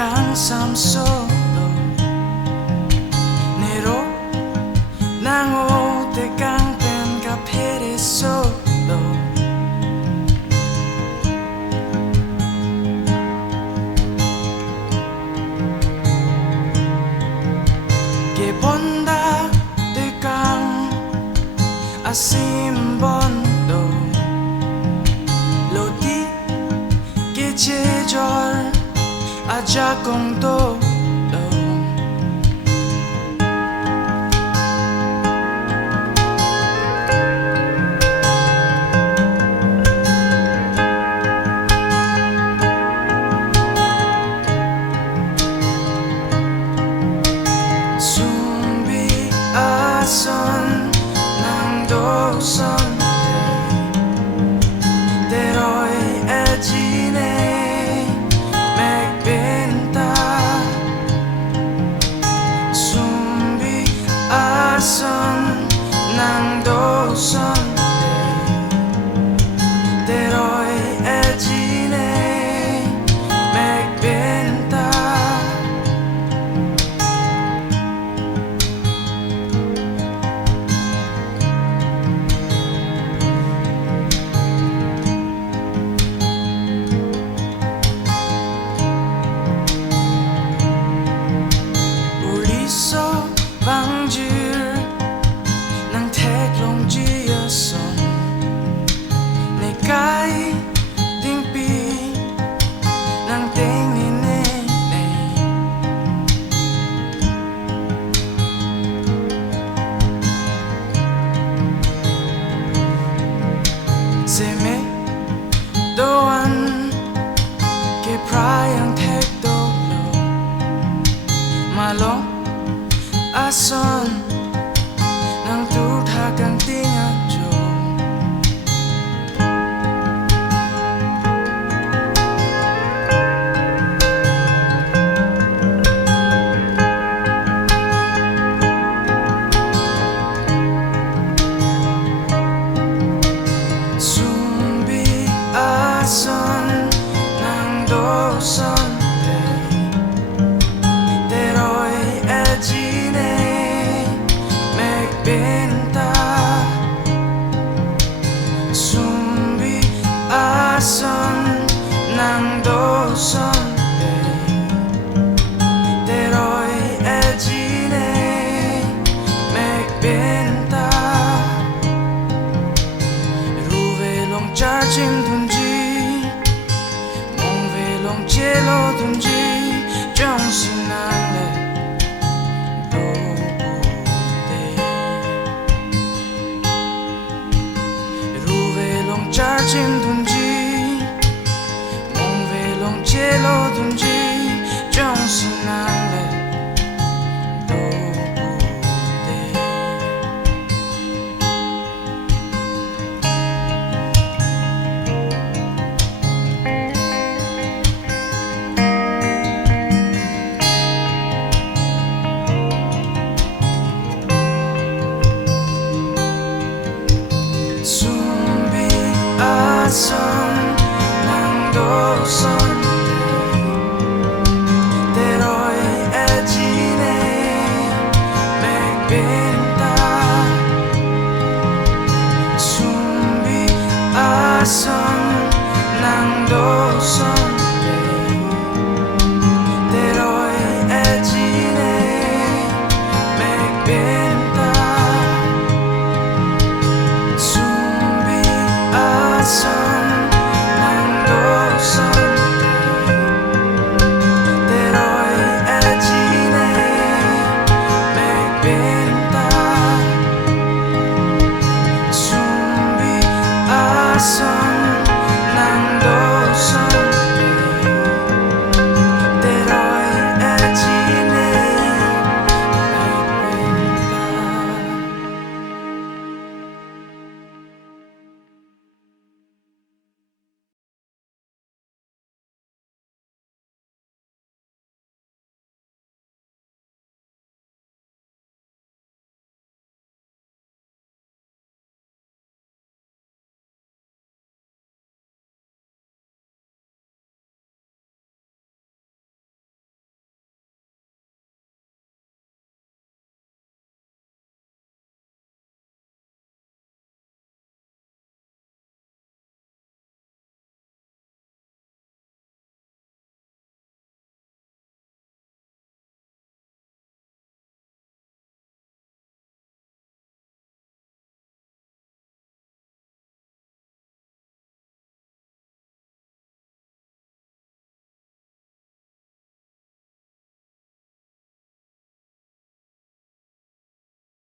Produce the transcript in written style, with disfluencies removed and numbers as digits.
kang samsolo nero nango te kang pen kapere solo ke bonda te kang asim bondo lodi ke chejor aja kong to sumbi ason nang doson deroy ejine megbenta sumbi ason nang doson deroy ejine megbenta so 방질 난 택롱지였어 내가 이 띵비 난 땡이네 세메 또한 게 프라이앙 택도로 말로 ason nang tudhagang tingadyo sumbi ason nang doson benta sumbi ason nang doson deroy ejine megbenta ruvelong charging dunji mongvelong chelo dunji jongsinale charging dunji mongvelong chelo dunji jongsinale ason nang doson deroy ejine megbenta sumbi ason nang doson